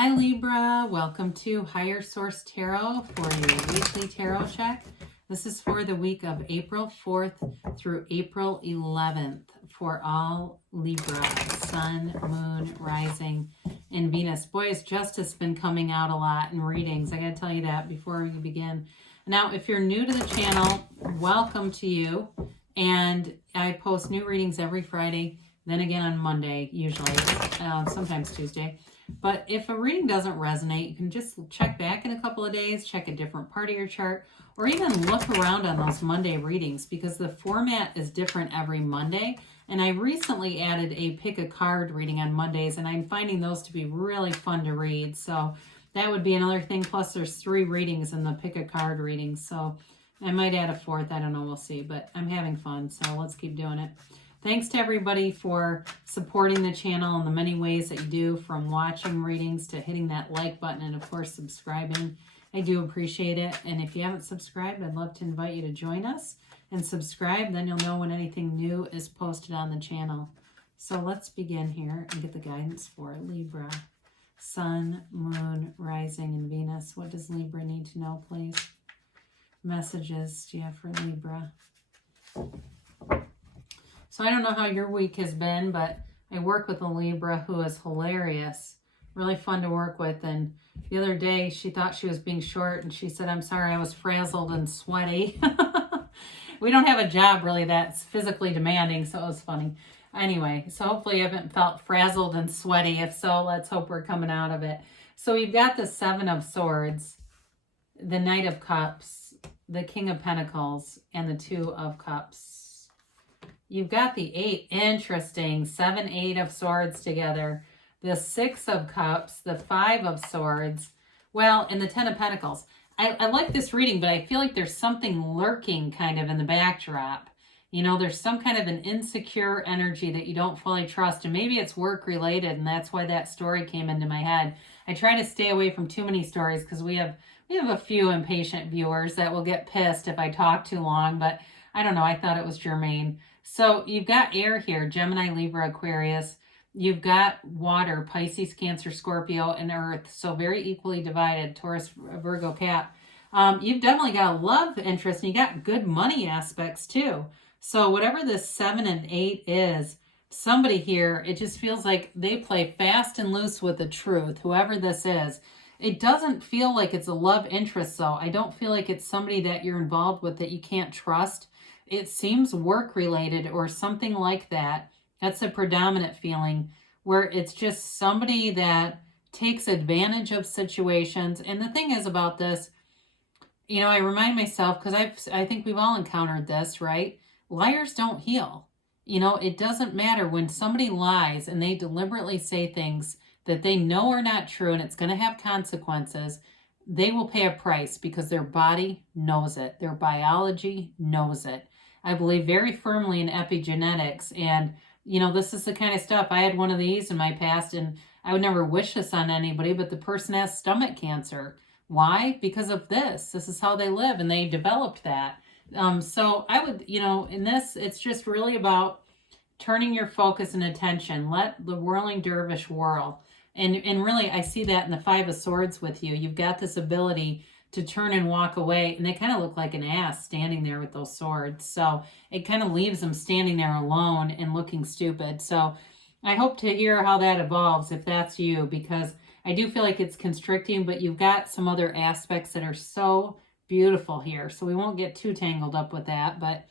Hi Libra, welcome to Higher Source Tarot for your weekly tarot check. This is for the week of April 4th through April 11th for all Libra, Sun, Moon, Rising, and Venus. Boy, has justice been coming out a lot in readings. I gotta tell you that before we begin. Now, if you're new to the channel, welcome to you. And I post new readings every Friday, then again on Monday, usually, sometimes Tuesday. But if a reading doesn't resonate, you can just check back in a couple of days, check a different part of your chart, or even look around on those Monday readings because the format is different every Monday. And I recently added a pick a card reading on Mondays, and I'm finding those to be really fun to read. So that would be another thing. Plus, there's 3 readings in the pick a card reading. So I might add a 4th. I don't know. We'll see. But I'm having fun. So let's keep doing it. Thanks to everybody for supporting the channel in the many ways that you do, from watching readings to hitting that like button and, of course, subscribing. I do appreciate it. And if you haven't subscribed, I'd love to invite you to join us and subscribe. Then you'll know when anything new is posted on the channel. So let's begin here and get the guidance for Libra. Sun, Moon, Rising, and Venus. What does Libra need to know, please? Messages do you have for Libra? So I don't know how your week has been, but I work with a Libra who is hilarious, really fun to work with. And the other day she thought she was being short and she said, "I'm sorry, I was frazzled and sweaty." We don't have a job really that's physically demanding, so it was funny. Anyway, so hopefully you haven't felt frazzled and sweaty. If so, let's hope we're coming out of it. So you've got the 7 of Swords, the Knight of Cups, the King of Pentacles, and the 2 of Cups. You've got the 8, interesting, 7, 8 of Swords together, the 6 of Cups, the 5 of Swords, well, and the 10 of Pentacles. I like this reading, but I feel like there's something lurking kind of in the backdrop. You know, there's some kind of an insecure energy that you don't fully trust, and maybe it's work related, and that's why that story came into my head. I try to stay away from too many stories because we have a few impatient viewers that will get pissed if I talk too long, but I don't know, I thought it was germane. So you've got air here, Gemini, Libra, Aquarius. You've got water, Pisces, Cancer, Scorpio, and Earth. So very equally divided, Taurus, Virgo, Cap. You've definitely got a love interest, and you got good money aspects too. So whatever this 7 and 8 is, somebody here, it just feels like they play fast and loose with the truth, whoever this is. It doesn't feel like it's a love interest, though. I don't feel like it's somebody that you're involved with that you can't trust. It seems work-related or something like that. That's a predominant feeling, where it's just somebody that takes advantage of situations. And the thing is about this, you know, I remind myself, because I think we've all encountered this, right? Liars don't heal. You know, it doesn't matter when somebody lies and they deliberately say things that they know are not true and it's going to have consequences. They will pay a price because their body knows it. Their biology knows it. I believe very firmly in epigenetics, and you know, this is the kind of stuff. I had one of these in my past, and I would never wish this on anybody, but the person has stomach cancer. Why? Because of this. This is how they live, and they developed that. So I would, you know, in this, it's just really about turning your focus and attention. Let the whirling dervish whirl. And really, I see that in the 5 of Swords with you. You've got this ability to turn and walk away, and they kind of look like an ass standing there with those swords. So it kind of leaves them standing there alone and looking stupid. So I hope to hear how that evolves if that's you, because I do feel like it's constricting, but you've got some other aspects that are so beautiful here. So we won't get too tangled up with that, but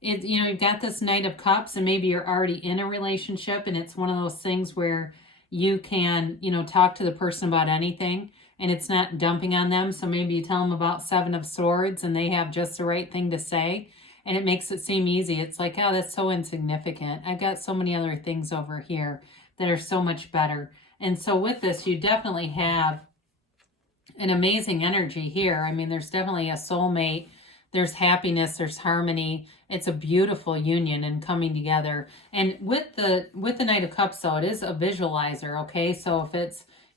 it, you know, you've got this Knight of Cups, and maybe you're already in a relationship, and it's one of those things where you can, you know, talk to the person about anything, and it's not dumping on them. So maybe you tell them about 7 of Swords and they have just the right thing to say, and it makes it seem easy. It's like, oh, that's so insignificant. I've got so many other things over here that are so much better. And so with this, you definitely have an amazing energy here. I mean, there's definitely a soulmate. There's happiness, there's harmony. It's a beautiful union and coming together. And with the Knight of Cups, though, it is a visualizer, okay? So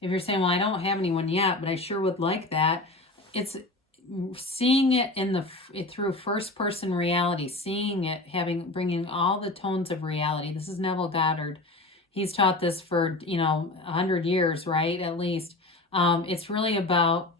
if you're saying, well, I don't have anyone yet, but I sure would like that, it's seeing it through first person reality, seeing it, bringing all the tones of reality. This is Neville Goddard. He's taught this for, 100 years, right? At least. It's really about,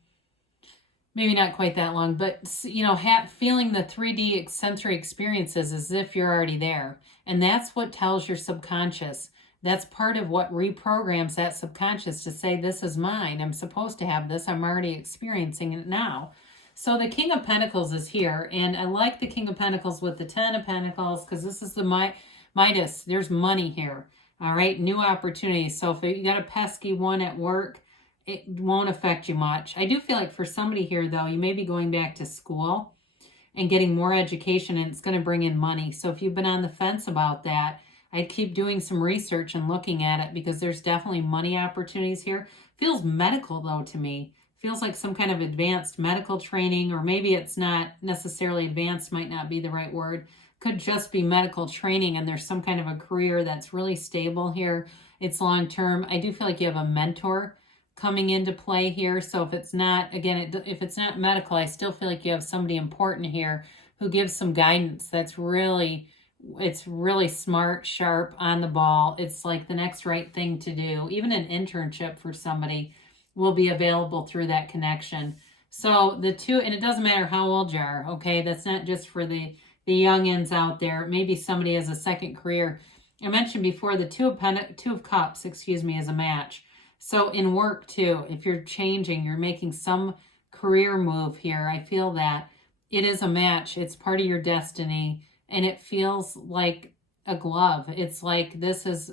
maybe not quite that long, but, feeling the 3D sensory experiences as if you're already there. And that's what tells your subconscious. That's part of what reprograms that subconscious to say, this is mine. I'm supposed to have this. I'm already experiencing it now. So the King of Pentacles is here. And I like the King of Pentacles with the 10 of Pentacles, because this is the Midas. There's money here. All right. New opportunities. So if you got a pesky one at work, it won't affect you much. I do feel like for somebody here, though, you may be going back to school and getting more education, and it's going to bring in money. So if you've been on the fence about that, I'd keep doing some research and looking at it, because there's definitely money opportunities here. Feels medical, though, to me. Feels like some kind of advanced medical training, or maybe it's not necessarily advanced, might not be the right word. Could just be medical training, and there's some kind of a career that's really stable here. It's long term. I do feel like you have a mentor coming into play here. So if it's not, again, if it's not medical, I still feel like you have somebody important here who gives some guidance that's really, it's really smart, sharp, on the ball. It's like the next right thing to do. Even an internship for somebody will be available through that connection. So the two, and it doesn't matter how old you are, okay? That's not just for the youngins out there. Maybe somebody has a second career. I mentioned before the Two of Cups, is a match. So in work too, if you're changing, you're making some career move here, I feel that it is a match. It's part of your destiny, and it feels like a glove. It's like, this is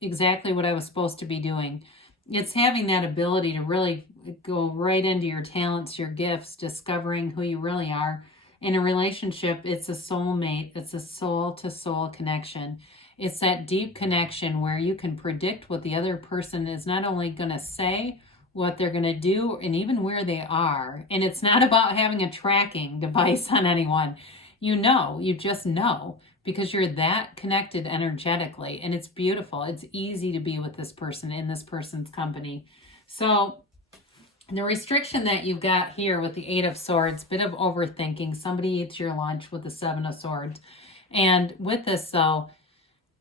exactly what I was supposed to be doing. It's having that ability to really go right into your talents, your gifts, discovering who you really are. In a relationship, it's a soulmate. It's a soul-to-soul connection. It's that deep connection where you can predict what the other person is not only going to say, what they're going to do, and even where they are. And it's not about having a tracking device on anyone. You just know, because you're that connected energetically. And it's beautiful. It's easy to be with this person, in this person's company. So the restriction that you've got here with the 8 of Swords, bit of overthinking. Somebody eats your lunch with the 7 of Swords. And with this, though,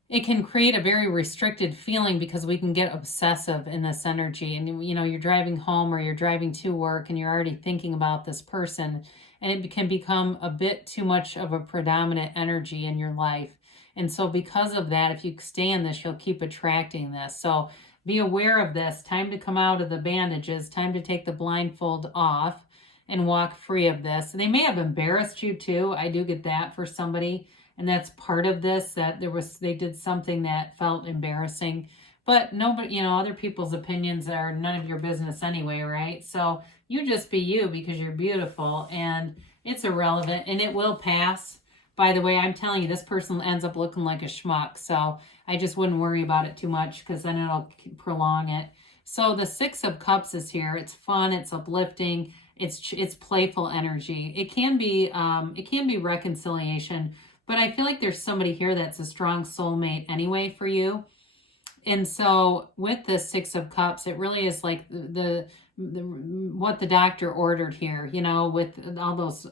it can create a very restricted feeling, because we can get obsessive in this energy. And, you're driving home or you're driving to work and you're already thinking about this person. And it can become a bit too much of a predominant energy in your life. And so because of that, if you stay in this, you'll keep attracting this. So be aware of this. Time to come out of the bandages. Time to take the blindfold off and walk free of this. They may have embarrassed you too. I do get that for somebody. And that's part of this, that they did something that felt embarrassing. But nobody, other people's opinions are none of your business anyway, right? So you just be you, because you're beautiful, and it's irrelevant, and it will pass. By the way, I'm telling you, this person ends up looking like a schmuck. So I just wouldn't worry about it too much, because then it'll prolong it. So the 6 of Cups is here. It's fun. It's uplifting. It's playful energy. It can be reconciliation. But I feel like there's somebody here that's a strong soulmate anyway for you. And so with this 6 of Cups, it really is like the what the doctor ordered here, with all those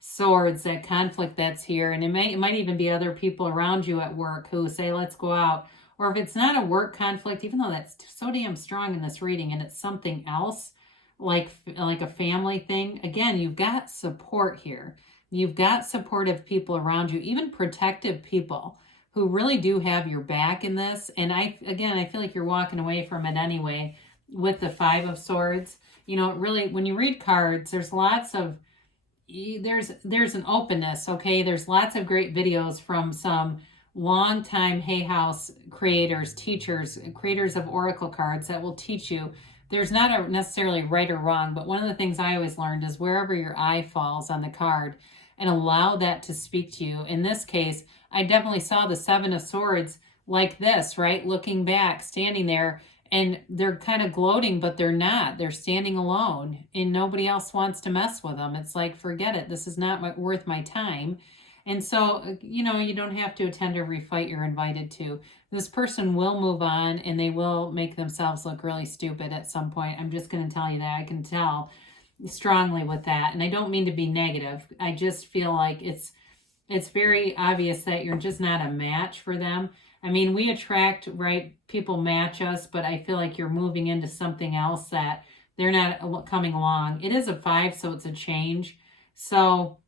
swords, that conflict that's here. And it might even be other people around you at work who say, let's go out. Or if it's not a work conflict, even though that's so damn strong in this reading, and it's something else, like a family thing, again, you've got support here. You've got supportive people around you, even protective people who really do have your back in this. And I feel like you're walking away from it anyway with the 5 of Swords. Really, when you read cards, there's lots of, there's an openness, okay? There's lots of great videos from some longtime Hay House creators, teachers, creators of oracle cards that will teach you. There's not a necessarily right or wrong, but one of the things I always learned is wherever your eye falls on the card, and allow that to speak to you. In this case, I definitely saw the 7 of Swords like this, right? Looking back, standing there, and they're kind of gloating, but they're not. They're standing alone, and nobody else wants to mess with them. It's like, forget it. This is not worth my time. And so, you don't have to attend every fight you're invited to. This person will move on, and they will make themselves look really stupid at some point. I'm just going to tell you that. I can tell strongly with that. And I don't mean to be negative. I just feel like it's very obvious that you're just not a match for them. I mean, we attract, right? People match us, but I feel like you're moving into something else that they're not coming along. It is a 5, so it's a change. So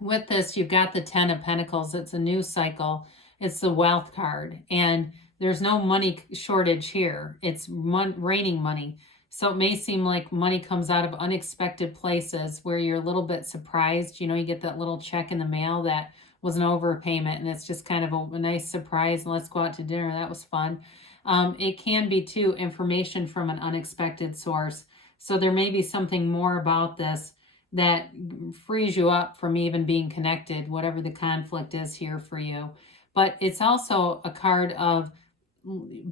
with this, you've got the 10 of Pentacles. It's a new cycle. It's the wealth card. And there's no money shortage here. It's raining money. So it may seem like money comes out of unexpected places where you're a little bit surprised. You know, you get that little check in the mail that was an overpayment, and it's just kind of a nice surprise. And let's go out to dinner. That was fun. It can be, too, information from an unexpected source. So there may be something more about this that frees you up from even being connected, whatever the conflict is here for you. But it's also a card of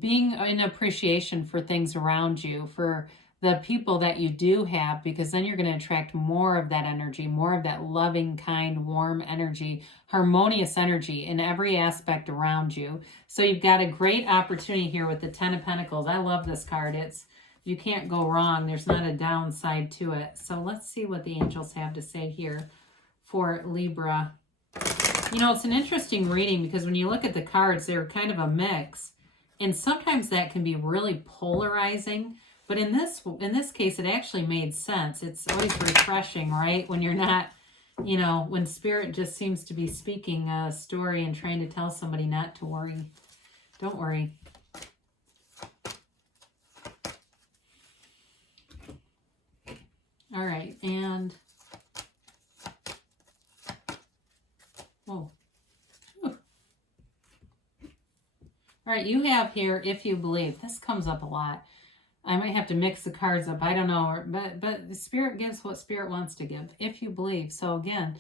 being in appreciation for things around you, for the people that you do have, because then you're going to attract more of that energy, more of that loving, kind, warm energy, harmonious energy in every aspect around you. So you've got a great opportunity here with the 10 of Pentacles. I love this card. You can't go wrong. There's not a downside to it. So let's see what the angels have to say here for Libra. You know, it's an interesting reading because when you look at the cards, they're kind of a mix. And sometimes that can be really polarizing. But in this case, it actually made sense. It's always refreshing, right? When you're not, you know, when Spirit just seems to be speaking a story and trying to tell somebody not to worry. Don't worry. All right, and whoa. Whew. All right, you have here, if you believe. This comes up a lot. I might have to mix the cards up. I don't know, but the Spirit gives what Spirit wants to give. If you believe. So again,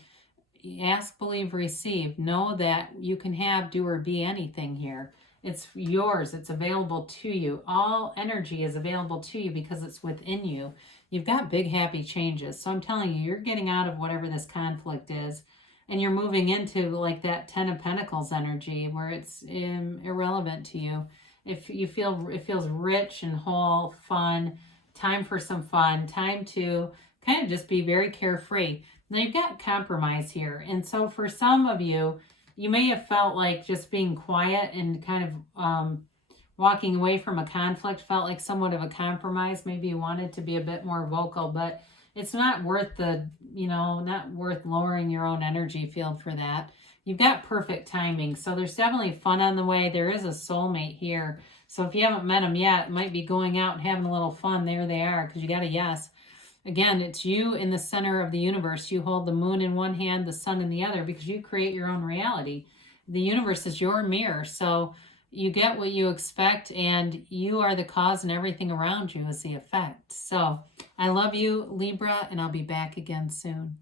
ask, believe, receive. Know that you can have, do, or be anything here. It's yours. It's available to you. All energy is available to you because it's within you. You've got big, happy changes. So I'm telling you, you're getting out of whatever this conflict is, and you're moving into like that 10 of Pentacles energy where it's irrelevant to you. If you feel it feels rich and whole, fun, time for some fun, time to kind of just be very carefree. Now you've got compromise here. And so for some of you, you may have felt like just being quiet and kind of walking away from a conflict felt like somewhat of a compromise. Maybe you wanted to be a bit more vocal, but it's not worth not worth lowering your own energy field for that. You've got perfect timing. So there's definitely fun on the way. There is a soulmate here. So if you haven't met them yet, it might be going out and having a little fun. There they are, because you got a yes. Again, it's you in the center of the universe. You hold the moon in one hand, the sun in the other, because you create your own reality. The universe is your mirror. So you get what you expect, and you are the cause, and everything around you is the effect. So I love you, Libra, and I'll be back again soon.